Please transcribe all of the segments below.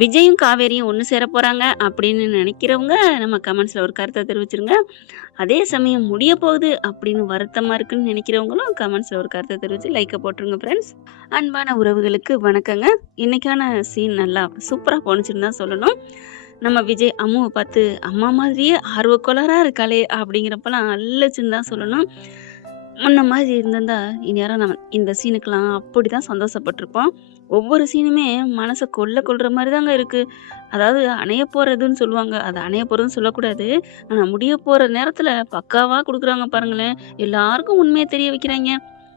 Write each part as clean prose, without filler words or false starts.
விஜயும் காவேரியும் ஒன்று சேர போறாங்க அப்படின்னு நினைக்கிறவங்க நம்ம கமெண்ட்ஸ்ல ஒரு கருத்தை தெரிவிச்சிருங்க. அதே சமயம் முடிய போகுது அப்படின்னு வருத்தமா இருக்குன்னு நினைக்கிறவங்களும் கமெண்ட்ஸ்ல ஒரு கருத்தை தெரிவிச்சு லைக்கை போட்டுருங்க ஃப்ரெண்ட்ஸ். அன்பான உறவுகளுக்கு வணக்கங்க. இன்னைக்கான சீன் நல்லா சூப்பரா போனுச்சுன்னு தான் சொல்லணும். நம்ம விஜய் அம்முவை பார்த்து அம்மா மாதிரியே ஆர்வக்கோளரா இருக்காளே அப்படிங்கிறப்பெல்லாம் அல்லச்சுன்னு தான் சொல்லணும். முன்ன மாதிரி இருந்திருந்தா இந்நேரம் நம்ம இந்த சீனுக்கெல்லாம் அப்படிதான் சந்தோஷப்பட்டிருப்போம். ஒவ்வொரு சீனுமே மனசை கொள்ற மாதிரி தாங்க இருக்கு. அதாவது அணைய போறதுன்னு சொல்லுவாங்க, அது அணைய போறதுன்னு சொல்லக்கூடாது. ஆனா முடிய போற நேரத்துல பக்காவா கொடுக்குறாங்க பாருங்களேன். எல்லாருக்கும் உண்மையை தெரிய வைக்கிறாங்க.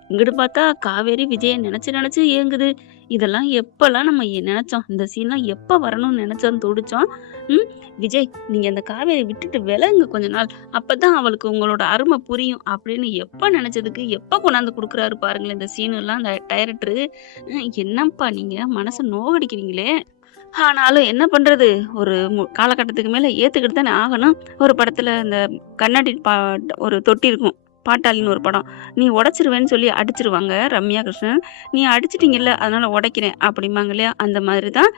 இங்கிட்டு பார்த்தா காவேரி விஜய நினைச்சு நினைச்சு ஏங்குது. இதெல்லாம் எப்பெல்லாம் நம்ம நினைச்சோம், இந்த சீன்லாம் எப்ப வரணும்னு நினைச்சோம் துடிச்சோம். விஜய் நீங்க அந்த காவேரி விட்டுட்டு விலகுங்க கொஞ்ச நாள், அப்பதான் அவளுக்கு உங்களோட அருமை புரியும் அப்படின்னு எப்ப நினைச்சதுக்கு எப்ப கொண்டாந்து கொடுக்குறாரு பாருங்களேன் இந்த சீனு எல்லாம் அந்த டைரக்டரு. என்னப்பா நீங்க மனசை நோகடிக்கிறீங்களே. ஆனாலும் என்ன பண்றது, ஒரு காலகட்டத்துக்கு மேல ஏத்துக்கிட்டு தானே ஆகணும். ஒரு படத்துல இந்த கண்ணாடி ஒரு தொட்டி இருக்கும், பாட்டாளின்னு ஒரு படம். நீ உடைச்சிருவேன்னு சொல்லி அடிச்சிருவாங்க ரம்யா கிருஷ்ணன். நீ அடிச்சிட்டீங்கல்ல அதனால உடைக்கிறேன் அப்படிம்பாங்க இல்லையா, அந்த மாதிரி தான்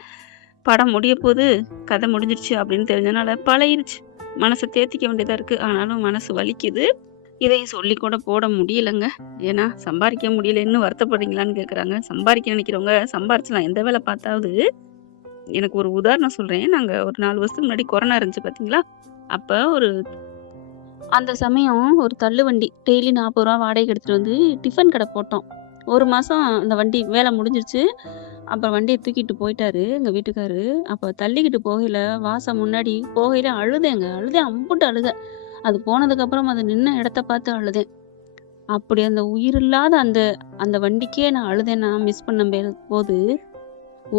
படம் முடிய போது, கதை முடிஞ்சிருச்சு அப்படின்னு தெரிஞ்சனால பழகிருச்சு. மனசை தேத்திக்க வேண்டியதா இருக்கு. ஆனாலும் மனசு வலிக்குது. இதையும் சொல்லி கூட போட முடியலங்க. ஏன்னா சம்பாதிக்க முடியலன்னு வருத்தப்படுறீங்களான்னு கேட்குறாங்க. சம்பாதிக்க நினைக்கிறவங்க சம்பாரிச்சலாம், எந்த வேலை பார்த்தாவது. எனக்கு ஒரு உதாரணம் சொல்றேன். நாங்க ஒரு 4 வருஷத்துக்கு முன்னாடி கொரோனா இருந்துச்சு பார்த்தீங்களா, அப்போ அந்த சமயம் ஒரு தள்ளு வண்டி டெய்லி 40 ரூபா வாடகைக்கு எடுத்துட்டு வந்து டிஃபன் கடை போட்டோம். 1 மாசம் அந்த வண்டி வேலை முடிஞ்சிருச்சு. அப்புறம் வண்டியை தூக்கிட்டு போயிட்டாரு எங்க வீட்டுக்காரு. அப்போ தள்ளிக்கிட்டு போகையில வாசம் முன்னாடி போகையில அழுதேங்க, அம்புட்டு அழுத. அது போனதுக்கு அப்புறம் அது நின்ன இடத்த பார்த்து அழுதேன். அப்படி அந்த உயிரில்லாத அந்த அந்த வண்டிக்கே நான் அழுதேன். நான் மிஸ் பண்ண போது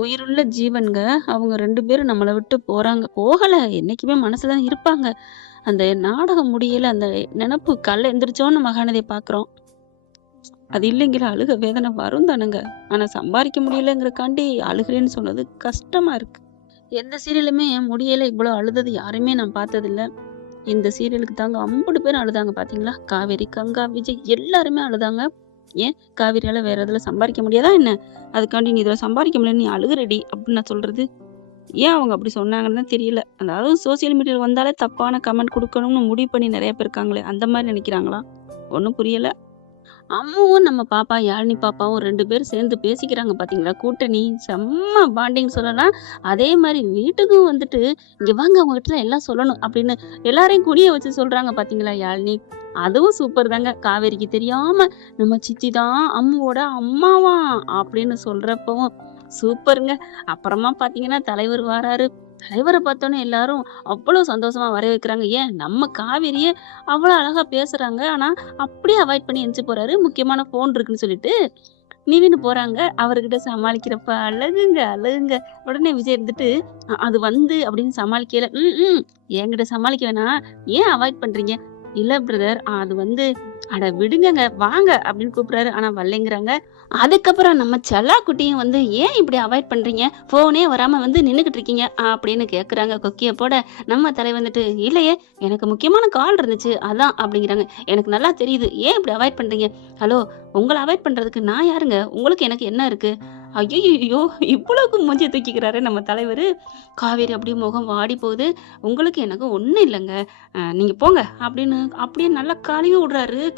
உயிருள்ள ஜீவன்க அவங்க 2 பேரும் நம்மளை விட்டு போறாங்க. போகல, என்னைக்குமே மனசுலதான் இருப்பாங்க. அந்த நாடகம் முடியல, அந்த நினப்பு கல்ல எந்திரிச்சோன்னு மகானதை பாக்குறோம். அது இல்லைங்கிற அழுக வேதனை வரும் தானுங்க. ஆனா சம்பாதிக்க முடியலங்கிறக்காண்டி அழுகிறேன்னு சொன்னது கஷ்டமா இருக்கு. எந்த சீரியலுமே முடியல இவ்வளவு அழுதது யாருமே நான் பார்த்ததில்ல. இந்த சீரியலுக்கு தாங்க அம்பது பேர் அழுதாங்க பாத்தீங்களா. காவேரி, கங்கா, விஜய் எல்லாருமே அழுதாங்க. ஏன் காவேரியால வேற இதுல சம்பாதிக்க முடியாதா என்ன, அதுக்காண்டி நீ இதுல சம்பாதிக்க முடியல நீ அழுகுறடி அப்படின்னு நான் சொல்றது. ஏன் அவங்க அப்படி சொன்னாங்கன்னு தெரியல. அதாவது சோசியல் மீடியாவில் வந்தாலே தப்பான கமெண்ட் கொடுக்கணும்னு முடிவு பண்ணி நிறைய பேர் இருக்காங்களே, அந்த மாதிரி நினைக்கிறாங்களா, ஒன்றும் புரியல. அம்மாவும் நம்ம பாப்பா யாழினி பாப்பாவும் 2 பேரும் சேர்ந்து பேசிக்கிறாங்க பாத்தீங்களா. கூட்டணி செம்ம பாண்டிங் சொல்லலாம். அதே மாதிரி வீட்டுக்கும் வந்துட்டு இங்க வாங்க அவங்ககிட்ட எல்லாம் சொல்லணும் அப்படின்னு எல்லாரையும் குடிய வச்சு சொல்றாங்க பாத்தீங்களா யாழினி. அதுவும் சூப்பர் தாங்க. காவேரிக்கு தெரியாம நம்ம சித்தி தான் அம்மாவோட அம்மாவா அப்படின்னு சொல்றப்பவும் சூப்பருங்க. அப்புறமா பாத்தீங்கன்னா தலைவர் வாராரு. தலைவரை பார்த்தோன்னே எல்லாரும் அவ்வளவு சந்தோஷமா வரவேற்கிறாங்க. ஏன் நம்ம காவேரியே அவ்வளவு அழகா பேசுறாங்க, ஆனா அப்படியே அவாய்ட் பண்ணி எந்திச்சு போறாரு. முக்கியமான போன் இருக்குன்னு சொல்லிட்டு நிவின்னு போறாங்க. அவர்கிட்ட சமாளிக்கிறப்ப அழகுங்க. உடனே விஜய் இருந்துட்டு அது அப்படின்னு சமாளிக்கல. என்கிட்ட சமாளிக்க வேணாம், ஏன் அவாய்ட் பண்றீங்க. இல்ல பிரதர், அது அட விடுங்க வாங்க அப்படின்னு கூப்பிடுறாரு. ஆனா வரலைங்கிறாங்க. அதுக்கப்புறம் நம்ம செல்லா குட்டியும் ஏன் இப்படி அவாய்ட் பண்றீங்க, போனே வராம நின்னுகிட்டு இருக்கீங்க அப்படின்னு கேக்குறாங்க. கொக்கிய போட நம்ம தலை இல்லையே எனக்கு முக்கியமான கால் இருந்துச்சு அதான் அப்படிங்கிறாங்க. எனக்கு நல்லா தெரியுது ஏன் இப்படி அவாய்ட் பண்றீங்க. ஹலோ, உங்களை அவாய்ட் பண்றதுக்கு நான் யாருங்க, உங்களுக்கு எனக்கு என்ன இருக்கு. ஐயோ, இவ்வளவுக்கு மூஞ்சியை தூக்கிக்கிறாரு நம்ம தலைவர். காவேரி அப்படியே முகம் வாடி போகுது. உங்களுக்கு எனக்கு ஒண்ணும் இல்லைங்க, நீங்க போங்க அப்படின்னு அப்படியே நல்லா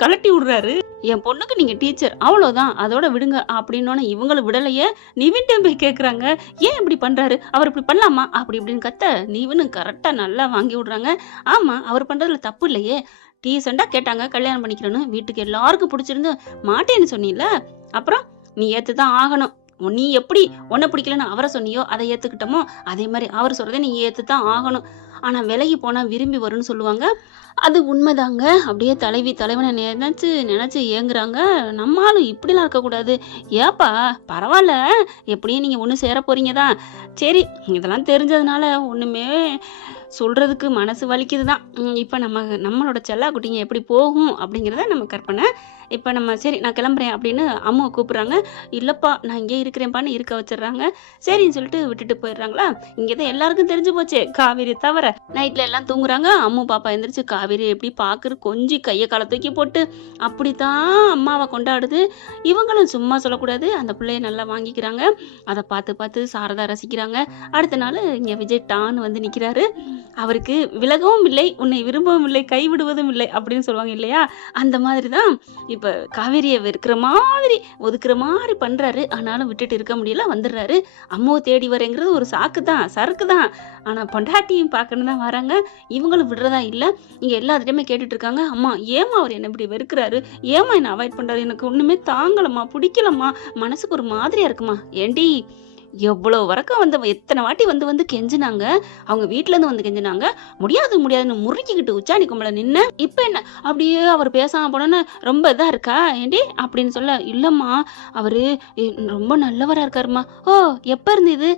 கலட்டி விடுறாரு. என் பொண்ணுக்கு நீங்க டீச்சர் அவ்வளவுதான், அதோட விடுங்க அப்படின்னு இவங்களை விடலையே. நிவின்ட்ட போய் கேக்குறாங்க, ஏன் இப்படி பண்றாரு, அவர் இப்படி பண்ணலாமா அப்படி இப்படின்னு கத்த நிவின்னு கரெக்டா நல்லா வாங்கி விடுறாங்க. ஆமா, அவர் பண்றதுல தப்பு இல்லையே. டீசெண்டா கேட்டாங்க கல்யாணம் பண்ணிக்கிறேன்னு, வீட்டுக்கு எல்லாருக்கும் பிடிச்சிருந்து மாட்டேன்னு சொன்னீல, அப்புறம் நீ ஏத்துதான் ஆகணும். நீ எப்படி உன்னை பிடிக்கலன்னு அவரை சொன்னியோ அதை ஏத்துக்கிட்டோமோ, அதே மாதிரி அவர் சொல்றதை நீ ஏத்துதான் ஆகணும். ஆனா விலகி போனா விரும்பி வரும்னு சொல்லுவாங்க. அது உண்மைதாங்க. அப்படியே தலைவனை நினைச்சு ஏங்குறாங்க. நம்மளும் இப்படிலாம் இருக்கக்கூடாது. ஏப்பா பரவாயில்ல, எப்படியும் நீங்க ஒண்ணு சேர போறீங்க தான். சரி, இதெல்லாம் தெரிஞ்சதுனால ஒண்ணுமே சொல்றதுக்கு மனசு வலிக்குதுதான். இப்ப நம்மளோட செல்லா குட்டிங்க எப்படி போகும் அப்படிங்கிறத நம்ம கற்பனை. இப்போ நம்ம சரி நான் கிளம்புறேன் அப்படின்னு அம்மாவை கூப்பிட்றாங்க. இல்லைப்பா நான் இங்கே இருக்கிறேன்ப்பான்னு இருக்க வச்சிடுறாங்க. சரின்னு சொல்லிட்டு விட்டுட்டு போயிடுறாங்களா. இங்கே தான் எல்லாருக்கும் தெரிஞ்சு போச்சே காவேரி தவிர. நைட்டில் எல்லாம் தூங்குறாங்க. அம்மு பாப்பா எந்திரிச்சு காவேரி எப்படி பார்க்குறது கொஞ்சி கையை காலை தூக்கி போட்டு அப்படித்தான் அம்மாவை கொண்டாடுது. இவங்களும் சும்மா சொல்லக்கூடாது, அந்த பிள்ளைய நல்லா வாங்கிக்கிறாங்க. அதை பார்த்து பார்த்து சாரதா ரசிக்கிறாங்க. அடுத்த நாள் இங்கே விஜய் டான்னு வந்து நிற்கிறாரு. அவருக்கு விலகவும் இல்லை, உன்னை விரும்பவும் இல்லை, கைவிடுவதும் இல்லை அப்படின்னு சொல்லுவாங்க இல்லையா, அந்த மாதிரி தான் இப்போ காவேரியை வெறுக்கிற மாதிரி ஒதுக்குற மாதிரி பண்ணுறாரு. ஆனாலும் விட்டுட்டு இருக்க முடியல, வந்துடுறாரு. அம்மாவை தேடி வரேங்கிறது ஒரு சாக்கு தான், சரக்கு தான். ஆனால் பொண்டாட்டியும் பார்க்கணும் தான் வராங்க. இவங்களும் விடுறதா இல்லை. இங்கே எல்லாத்திட்டையுமே கேட்டுட்டு இருக்காங்க, அம்மா ஏமா அவர் என்னை இப்படி வெறுக்கிறாரு, ஏமா என்னை அவாய்ட் பண்ணுறாரு, எனக்கு ஒன்றுமே தாங்கலம்மா, பிடிக்கலம்மா, மனசுக்கு ஒரு மாதிரியா இருக்குமா. ஏண்டி எவ்வளோ வரைக்கும் வந்து எத்தனை வாட்டி வந்து வந்து கெஞ்சினாங்க, அவங்க வீட்டிலேருந்து வந்து கெஞ்சினாங்க, முடியாதுன்னு முறுக்கிக்கிட்டு உச்சாணி கும்பல நின்று இப்போ என்ன அப்படியே அவர் பேசாமல் போனோன்னு ரொம்ப இதாக இருக்கா ஏண்டி அப்படின்னு சொல்ல, இல்லைம்மா அவர் ரொம்ப நல்லவராக இருக்காருமா. ஓ எப்போ இருந்து இது?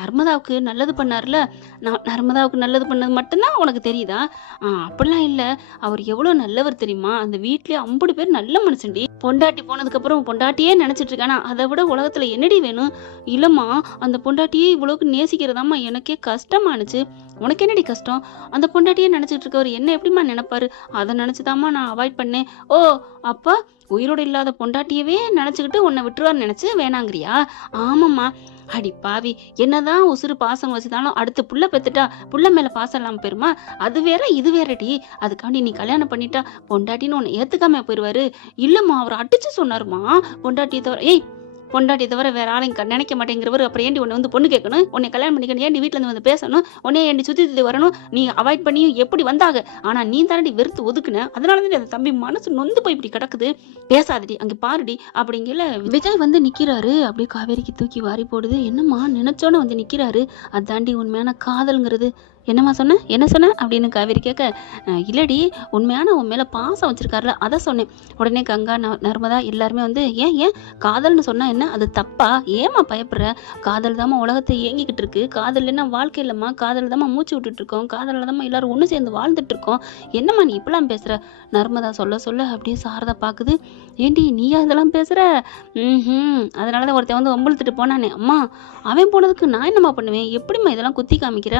நர்மதாவுக்கு நல்லது பண்ணார்ல, நர்மதாவுக்கு நல்லது பண்ணது மட்டும்தான் உனக்கு தெரியுதா? அப்படிலாம் இல்லை, அவர் எவ்வளோ நல்லவர் தெரியுமா, அந்த வீட்லேயே 50 பேர் நல்ல மனுஷன்டி. பொண்டாட்டி போனதுக்கப்புறம் பொண்டாட்டியே நினச்சிட்டு இருக்கானா, அதை விட உலகத்தில் என்னடி வேணும்? இல்லைம்மா அந்த பொண்டாட்டியே இவ்வளோக்கு நேசிக்கிறதாம்மா எனக்கே கஷ்டமானுச்சு. உனக்கு என்னடி கஷ்டம்? அந்த பொண்டாட்டியே நினச்சிட்டு இருக்கவர் என்ன எப்படிம்மா நினைப்பாரு, அதை நினச்சிதாம்மா நான் அவாய்ட் பண்ணேன். ஓ அப்பா உயிரோடு இல்லாத பொண்டாட்டியவே நினச்சிக்கிட்டு உன்னை விட்டுருவான்னு நினச்சி வேணாங்கிறியா? ஆமாம்மா. அடி பாவி, என்னதான் உசுறு பாசம் வச்சுதாலும் அடுத்து புள்ள பெத்துட்டா புள்ள மேல பாசம் இல்லாம போயிருமா? அது வேற இது வேறடி. அதுக்காண்டி நீ கல்யாணம் பண்ணிட்டா பொண்டாட்டின்னு உன்னை ஏத்துக்காம போயிருவாரு. இல்லம்மா அவர் அடிச்சு சொன்னாருமா, பொண்டாட்டியை தவிர பொண்டாட்டியை தவிர வேற ஆளையும் நினைக்க மாட்டேங்கிறவர் அப்புறம் ஏண்டி உன்னை வந்து பொண்ணு கேட்கணும், உன்னை கல்யாணம் பண்ணிக்கணும், ஏண்டி வீட்டுல இருந்து வந்து பேசணும், உன்னைய ஏண்டி சுத்தி வரணும், நீ அவாய்ட் பண்ணியும் எப்படி வந்தாக, ஆனா நீ தானடி வெறுத்து ஒதுக்குன, அதனாலதான் அந்த தம்பி மனசு நொந்து போய் இப்படி கிடக்குது, பேசாதடி அங்க பாருடி அப்படிங்கல விஜய் வந்து நிக்கிறாரு. அப்படியே காவேரிக்கு தூக்கி வாரி போடுது. என்னம்மா நினைச்சோன்னு வந்து நிக்கிறாரு, அதாண்டி உண்மையான காதல்ங்கிறது. என்னம்மா சொன்ன, என்ன சொன்ன அப்படின்னு காவேரி கேட்க, இல்லடி உண்மையான உன் மேலே பாசம் வச்சிருக்காருல அதை சொன்னேன். உடனே கங்கா நர்மதா எல்லாருமே வந்து ஏன் காதல்னு சொன்னா என்ன, அது தப்பா, ஏமா பயப்படுற, காதல் தாம்மா உலகத்தை இயங்கிக்கிட்டு இருக்கு, காதல் என்ன வாழ்க்கை இல்லைம்மா, காதல் தாம்மா மூச்சு விட்டுட்டு இருக்கோம், காதலில் தாம்மா எல்லாரும் ஒன்று சேர்ந்து வாழ்ந்துட்டு இருக்கோம், என்னம்மா நீ இப்பெல்லாம் பேசுற. நர்மதா சொல்ல அப்படியே சாரதா பார்க்குது. ஏண்டி நீயா இதெல்லாம் பேசுற? அதனாலதான் ஒருத்தன் வந்து ஒம்பளுத்துட்டு போனானே, அம்மா அவன் போனதுக்கு நான் என்னம்மா பண்ணுவேன், எப்படிம்மா இதெல்லாம் குத்தி காமிக்கிற?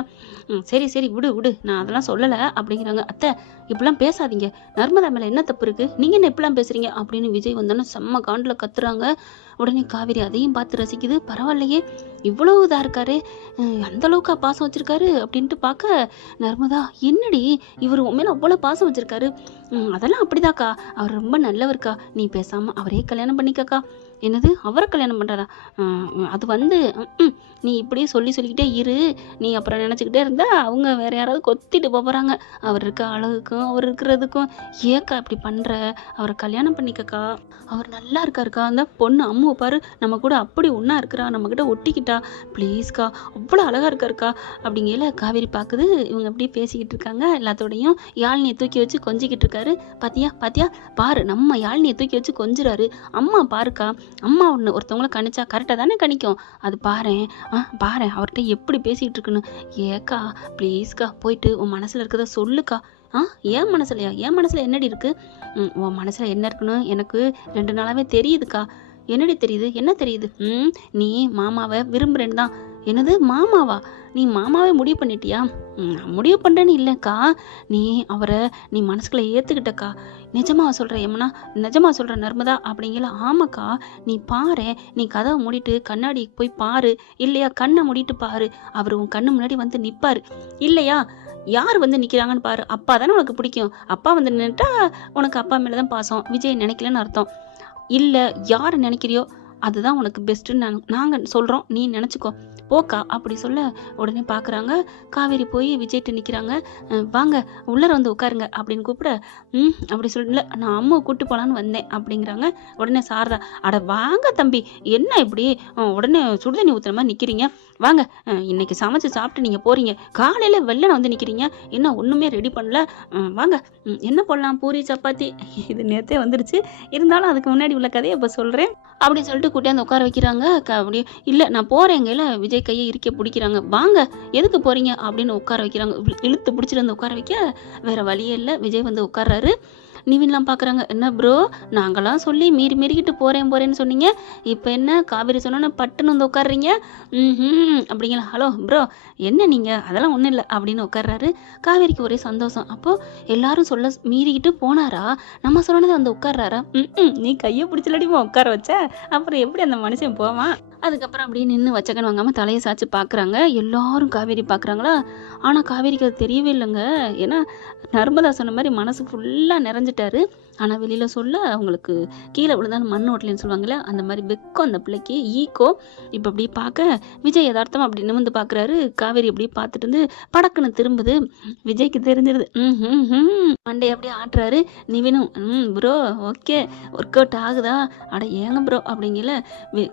சரி விடு நான் அதெல்லாம் சொல்லலை அப்படிங்கிறாங்க. அத்தை இப்படிலாம் பேசாதீங்க, நர்மதா மேலே என்ன தப்பு இருக்குது, நீங்கள் என்ன இப்படிலாம் பேசுகிறீங்க அப்படின்னு விஜய் வந்தோன்னே செம்ம காண்டில் கத்துறாங்க. உடனே காவேரி அதையும் பார்த்து ரசிக்குது. பரவாயில்லையே இவ்வளோ இதாக இருக்காரு, அந்தளவுக்கா பாசம் வச்சுருக்காரு அப்படின்ட்டு பார்க்க, நர்மதா என்னடி இவர் உண்மையில அவ்வளோ பாசம் வச்சுருக்காரு, அதெல்லாம் அப்படிதாக்கா, அவர் ரொம்ப நல்லவர்க்கா, நீ பேசாமல் அவரே கல்யாணம் பண்ணிக்கக்கா. என்னது அவரை கல்யாணம் பண்ணுறதா? அது வந்து நீ இப்படியே சொல்லிக்கிட்டே இரு, நீ அப்புறம் நினச்சிக்கிட்டே இருந்தா அவங்க வேற யாராவது கொத்திட்டு போகிறாங்க, அவர் இருக்க அழகுக்கும் அவர் இருக்கிறதுக்கும், ஏக்கா இப்படி பண்ணுற, அவரை கல்யாணம் பண்ணிக்கக்கா, அவர் நல்லா இருக்காருக்கா, அந்த பொண்ணு அம்முவை பாரு நம்ம கூட அப்படி ஒன்றா இருக்கிறா, நம்மக்கிட்ட ஒட்டிக்கிட்டா, ப்ளீஸ்க்கா அவ்வளோ அழகாக இருக்காருக்கா அப்படிங்கல காவேரி பார்க்குது. இவங்க அப்படியே பேசிக்கிட்டு இருக்காங்க. எல்லாத்தோடையும் யாழ்னியை தூக்கி வச்சு கொஞ்சிக்கிட்டு இருக்காரு. பாத்தியா பாரு, நம்ம யாழ்னியை தூக்கி வச்சு கொஞ்சிறாரு. அம்மா பாருக்கா, அம்மா ஒருத்தவங்களை கணிச்சா கரெக்டாக தானே கணிக்கும், அது பாரேன் அவர்கிட்ட எப்படி பேசிகிட்டு இருக்குன்னு. ஏக்கா ப்ளீஸ்க்கா போயிட்டு உன் மனசில் இருக்கிறத சொல்லுக்கா. என் மனசுல என்னடி இருக்கு, உன் மனசுல என்ன இருக்குன்னு எனக்கு 2 நாளாவே தெரியுதுக்கா. என்னடி தெரியுது, என்ன தெரியுது? நீ மாமாவை விரும்புறேன்னு தான். என்னது மாமாவா? நீ மாமாவே முடிவு பண்ணிட்டியா? முடிவு பண்ணுறேன்னு இல்லைக்கா, அவரை நீ மனசுக்குள்ள ஏற்றுக்கிட்டக்கா. நிஜமா சொல்கிற யமுனா, நிஜமா சொல்கிற நர்மதா அப்படிங்கல. ஆமாக்கா நீ பாரு, நீ கதவை மூடிட்டு கண்ணாடி போய் பாரு, இல்லையா கண்ணை மூடிட்டு பாரு, அவர் உன் கண்ணு முன்னாடி வந்து நிற்பார், இல்லையா யார் வந்து நிற்கிறாங்கன்னு பாரு, அப்பா தானே உனக்கு பிடிக்கும், அப்பா வந்து நின்றுட்டா உனக்கு அப்பா மேலே தான் பாசம், விஜய் நினைக்கலன்னு அர்த்தம். இல்லை யார் நினைக்கிறியோ அதுதான் உனக்கு பெஸ்ட்டுன்னு நாங்கள் சொல்கிறோம், நீ நினச்சிக்கோ போக்கா அப்படி சொல்ல, உடனே பார்க்குறாங்க காவேரி போய் விஜய்ட்டு நிற்கிறாங்க. வாங்க உள்ளர வந்து உட்காருங்க அப்படின்னு கூப்பிட, அப்படி சொல்லல, நான் அம்மாவை கூப்பிட்டு போகலான்னு வந்தேன் அப்படிங்கிறாங்க. உடனே சாரதா, அட வாங்க தம்பி, என்ன இப்படி உடனே சுடுதண்ணி ஊற்றுற மாதிரி நிற்கிறீங்க, வாங்க இன்னைக்கு சமைச்சு சாப்பிட்டு நீங்கள் போகிறீங்க, காலையில் வெள்ளனை வந்து நிற்கிறீங்க, என்ன ஒன்றுமே ரெடி பண்ணல, வாங்க என்ன பண்ணலாம், பூரி சப்பாத்தி, இது நேரத்தே வந்துருச்சு, இருந்தாலும் அதுக்கு முன்னாடி உள்ள கதையை இப்போ சொல்கிறேன் அப்படின்னு சொல்லிட்டு கூட்டியாந்து உட்கார வைக்கிறாங்க. அப்படியே இல்லை நான் போகிறேங்கையில் விஜய் கையை இருக்க பிடிக்கிறாங்க, வாங்க எதுக்கு போகிறீங்க அப்படின்னு உட்கார வைக்கிறாங்க. இழுத்து பிடிச்சிட்டு வந்து உட்கார வைக்க வேற வழியே இல்லை. விஜய் வந்து உட்கார்றாரு. நிவின்லாம் பார்க்குறாங்க. என்ன ப்ரோ நாங்களாம் சொல்லி மீறிக்கிட்டு போறேன்னு சொன்னீங்க. இப்போ என்ன காவேரி சொன்னோன்னே பட்டுன்னு வந்து உட்காடுறீங்க. அப்படிங்களா? ஹலோ ப்ரோ என்ன நீங்கள் அதெல்லாம் ஒன்றும் இல்லை அப்படின்னு உட்கார்றாரு. காவேரிக்கு ஒரே சந்தோஷம். அப்போது எல்லாரும் சொல்ல மீறிக்கிட்டு போனாரா? நம்ம சொன்னதை வந்து உட்கார்றாரா? நீ கையை பிடிச்சலடிமா உட்கார வச்ச, அப்புறம் எப்படி அந்த மனுஷன் போவான்? அதுக்கப்புறம் அப்படியே நின்று வச்சக்கன்னு வாங்காமல் தலையை சாய்ச்சி பார்க்குறாங்க. எல்லாரும் காவேரி பார்க்குறாங்களா? ஆனால் காவேரிக்கு அது தெரியவே இல்லைங்க. ஏன்னா நர்மதா சொன்ன மாதிரி மனசு ஃபுல்லாக நிறைஞ்சிட்டாரு. ஆனால் வெளியில் சொல்ல அவங்களுக்கு கீழே விழுந்தாலும் மண் ஓட்டலன்னு சொல்லுவாங்கல்ல, அந்த மாதிரி வெக்கம் அந்த பிள்ளைக்கு ஈக்கோ. இப்போ அப்படி பார்க்க விஜய் யதார்த்தமாக அப்படி நிமிர்ந்து பார்க்குறாரு. காவேரி அப்படியே பார்த்துட்டு இருந்து படக்குன்னு திரும்புது. விஜய்க்கு தெரிஞ்சிருது. மண்டே அப்படியே ஆட்டுறாரு. நிவினும் ப்ரோ ஓகே ஒர்க் அவுட் ஆகுதா? அட ஏங்க ப்ரோ அப்படிங்கல.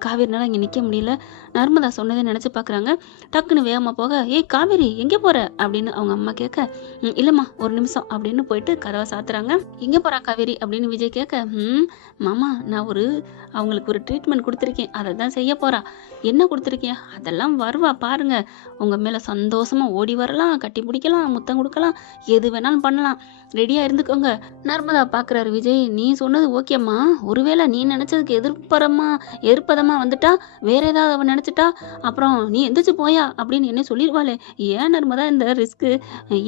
காவேரினால இங்கே நிற்க முடியல. நர்மதா சொன்னதை நினச்சி பார்க்குறாங்க. டக்குன்னு வேகமாக போக ஏய் காவேரி எங்கே போகிற அப்படின்னு அவங்க அம்மா கேட்க இல்லைம்மா ஒரு நிமிஷம் அப்படின்னு போயிட்டு கதவை சாத்துறாங்க. எங்கே போகிறா காவேரி அப்படின்னு விஜய் கேட்க மாமா நான் அவங்களுக்கு ஒரு ட்ரீட்மெண்ட் கொடுத்துருக்கேன், அதை தான் செய்ய போகிறா. என்ன கொடுத்துருக்கேன்? அதெல்லாம் வருவா பாருங்க. உங்கள் மேலே சந்தோஷமாக ஓடி வரலாம், கட்டி பிடிக்கலாம், முத்தம் கொடுக்கலாம், எது வேணாலும் பண்ணலாம். ரெடியாக இருந்துக்கோங்க. நர்மதா பார்க்குறாரு விஜய். நீ சொன்னது ஓகேம்மா, ஒருவேளை நீ நினச்சதுக்கு எதிர்ப்பதமாக வந்துட்டா, வேற ஏதாவது அவன் நினச்சிட்டா அப்புறம் நீ எந்திரிச்சு போயா அப்படின்னு என்ன சொல்லிடுவாளே. ஏன் நர்மதா இந்த ரிஸ்க்கு?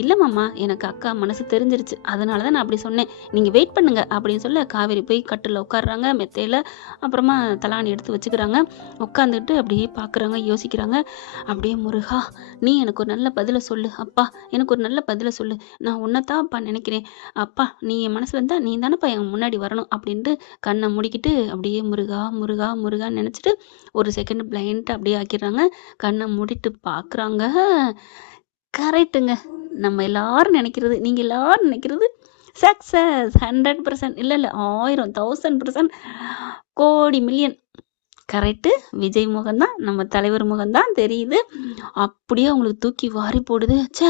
இல்லை மாமா எனக்கு அக்கா மனசு தெரிஞ்சிருச்சு, அதனால தான் நான் அப்படி சொன்னேன். நீங்கள் வெயிட் பண்ணுங்க அப்படின்னு சொல்ல காவேரி போய் கட்டில் உட்காடுறாங்க மெத்தையில். அப்புறமா தலாணி எடுத்து வச்சுக்கிறாங்க. உட்காந்துட்டு அப்படியே பார்க்குறாங்க, யோசிக்கிறாங்க. அப்படியே முருகா நீ எனக்கு ஒரு நல்ல பதிலை சொல்லு அப்பா, எனக்கு ஒரு நல்ல பதிலை சொல்லு. நான் உன்னைத்தான் அப்பா நினைக்கிறேன். அப்பா நீ என் மனசில் இருந்தால் நீ தானேப்பா என் முன்னாடி வரணும் அப்படின்ட்டு கண்ணை முடிக்கிட்டு அப்படியே முருகா முருகா முருகான்னு நினச்சிட்டு ஒரு செகண்ட் பிளைண்டாக அப்படியே ஆக்கிடுறாங்க. கண்ணை மூடிட்டு பார்க்குறாங்க. கரெக்டுங்க. நம்ம எல்லாரும் நினைக்கிறது, நீங்கள் எல்லாரும் நினைக்கிறது சக்ஸஸ் 100%. இல்லை 1000 1000% கோடி மில்லியன் கரெக்டு. விஜய் முகம்தான், நம்ம தலைவர் முகம்தான் தெரியுது. அப்படியே அவங்களுக்கு தூக்கி வாரி போடுது. ச்சே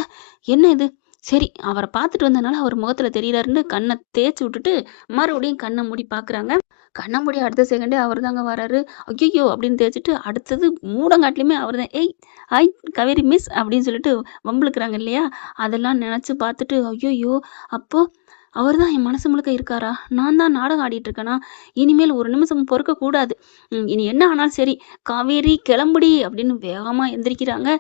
என்ன இது? சரி அவரை பார்த்துட்டு வந்தனால அவர் முகத்தில் தெரியறாருன்னு கண்ணை தேய்ச்சி விட்டுட்டு மறுபடியும் கண்ணை மூடி பார்க்குறாங்க. கண்ணை மூடி அடுத்த செகண்டே அவர் தாங்க வராரு. ஐயோ அப்படின்னு தேய்ச்சிட்டு அடுத்தது மூடங்காட்டிலுமே அவர் தான். ஏய் ஹாய் காவேரி மிஸ் அப்படின்னு சொல்லிட்டு வம்பிழுக்கிறாங்க இல்லையா? அதெல்லாம் நினச்சி பார்த்துட்டு ஐயோ அப்போது அவர் தான் என் மனசு முழுக்க இருக்காரா? நான் தான் நாடகம் ஆடிட்டு இருக்கேனா? இனிமேல் ஒரு நிமிஷம் பொறுக்கக்கூடாது. இனி என்ன ஆனாலும் சரி காவேரி கிளம்புடி அப்படின்னு வேகமாக எந்திரிக்கிறாங்க.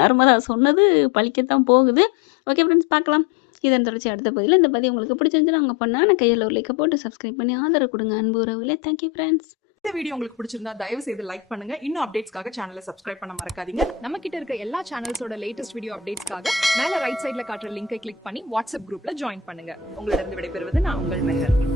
நர்மதா சொன்னது பழிக்கத்தான் போகுது. ஓகே ஃப்ரெண்ட்ஸ் பார்க்கலாம். இதன் தொடர்ச்சி அடுத்த பதிவில். இந்த பதிவு உங்களுக்கு பிடிச்சிருந்துச்சுன்னா அவங்க பண்ணால் கையில் ஒரு லைக்கை போட்டு சப்ஸ்கிரைப் பண்ணி ஆதரவு கொடுங்க அன்பு உறவுகளே. Thank you friends. இந்த வீடியோ உங்களுக்கு பிடிச்சிருந்தா தயவு செய்து லைக் பண்ணுங்க. இன்னும் அப்டேட்ஸ்க்காக சேனலை சப்ஸ்கிரைப் பண்ண மறக்காதீங்க. நம்ம கிட்ட இருக்க எல்லா சேனல்ஸோட லேட்டஸ்ட் வீடியோ அப்டேட்ஸ்க்காக மேல ரைட் சைடுல காட்டுற லிங்கை கிளிக் பண்ணி வாட்ஸ்அப் குரூப்ல ஜாயின் பண்ணுங்க. உங்களிடம் விடைபெறுவது நான் உங்கள் மெஹர்.